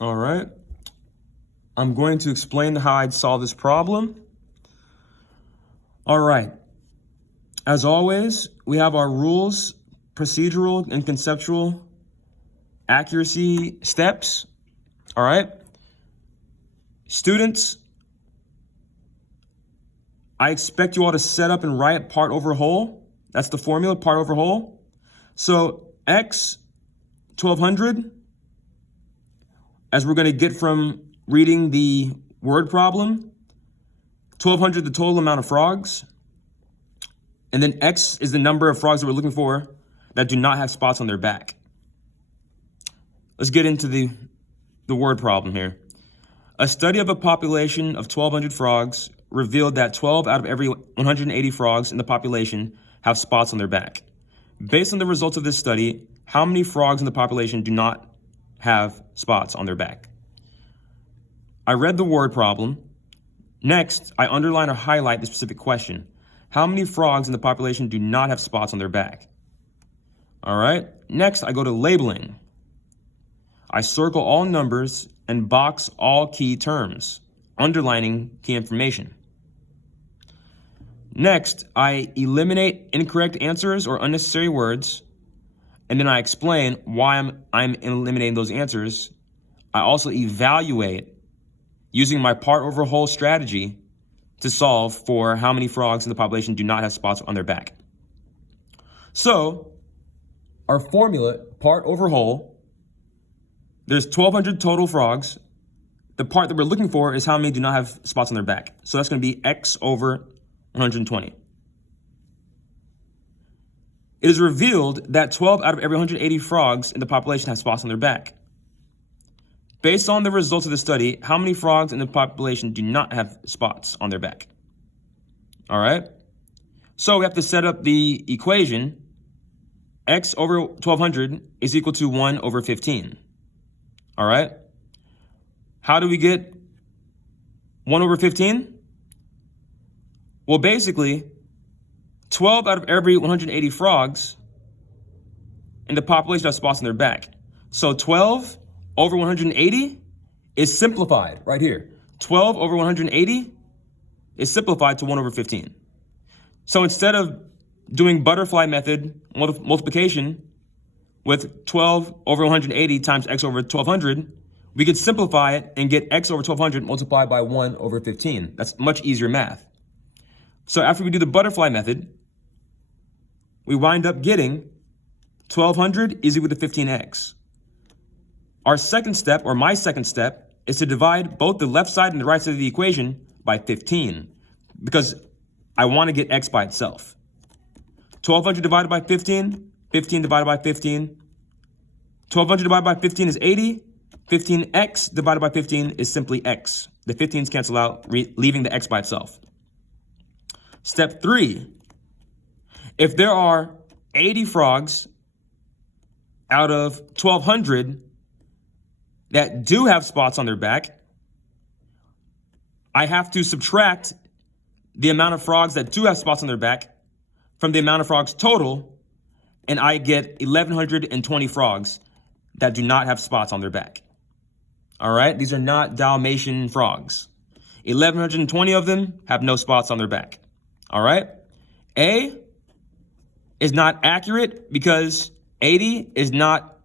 All right. I'm going to explain how I'd solve this problem. All right. As always, we have our rules, procedural and conceptual accuracy steps. All right. Students, I expect you all to set up and write part over whole. That's the formula, part over whole. So x 1200, as we're going to get from reading the word problem, 1200 the total amount of frogs, and then x is the number of frogs that we're looking for that do not have spots on their back. Let's get into the word problem here. A study of a population of 1,200 frogs revealed that 12 out of every 180 frogs in the population have spots on their back. Based on the results of this study, how many frogs in the population do not have spots on their back? I read the word problem. Next, I underline or highlight the specific question. How many frogs in the population do not have spots on their back? All right. Next, I go to labeling. I circle all numbers and box all key terms, underlining key information. Next, I eliminate incorrect answers or unnecessary words, and then I explain why I'm eliminating those answers. I also evaluate using my part over whole strategy to solve for how many frogs in the population do not have spots on their back. So, our formula, part over whole, there's 1,200 total frogs. The part that we're looking for is how many do not have spots on their back. So that's going to be x over 120. It is revealed that 12 out of every 180 frogs in the population have spots on their back. Based on the results of the study, how many frogs in the population do not have spots on their back? All right. So we have to set up the equation. X over 1,200 is equal to 1 over 15. All right. How do we get 1 over 15? Well, basically, 12 out of every 180 frogs in the population have spots on their back. So 12 over 180 is simplified right here. 12 over 180 is simplified to 1 over 15. So instead of doing butterfly method multiplication with 12 over 180 times x over 1,200, we could simplify it and get x over 1,200 multiplied by 1 over 15. That's much easier math. So after we do the butterfly method, we wind up getting 1,200 is equal to 15x. Our second step, or my second step, is to divide both the left side and the right side of the equation by 15, because I want to get x by itself. 1,200 divided by 15, 15 divided by 15. 1,200 divided by 15 is 80. 15x divided by 15 is simply x. The 15s cancel out, leaving the x by itself. Step 3, if there are 80 frogs out of 1,200 that do have spots on their back, I have to subtract the amount of frogs that do have spots on their back from the amount of frogs total, and I get 1,120 frogs that do not have spots on their back. All right, these are not Dalmatian frogs. 1,120 of them have no spots on their back. All right, A is not accurate because 80 is not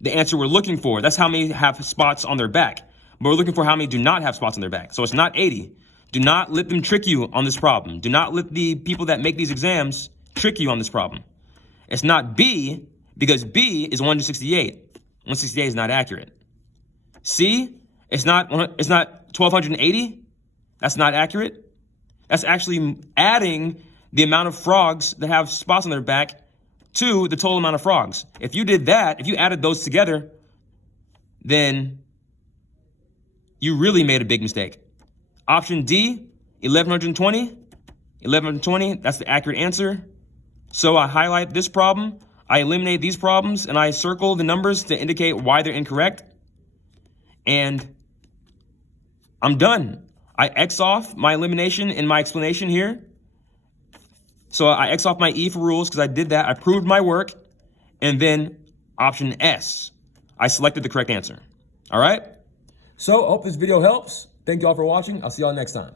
the answer we're looking for. That's how many have spots on their back. But we're looking for how many do not have spots on their back. So it's not 80. Do not let them trick you on this problem. Do not let the people that make these exams trick you on this problem. It's not B, because B is 168. 168 is not accurate. C, it's not 1,280. That's not accurate. That's actually adding the amount of frogs that have spots on their back to the total amount of frogs. If you did that, if you added those together, then you really made a big mistake. Option D, 1,120. 1,120, that's the accurate answer. So I highlight this problem, I eliminate these problems, and I circle the numbers to indicate why they're incorrect. And I'm done. I X off my elimination in my explanation here. So I X off my E for rules because I did that. I proved my work. And then option S, I selected the correct answer. All right? So I hope this video helps. Thank you all for watching. I'll see y'all next time.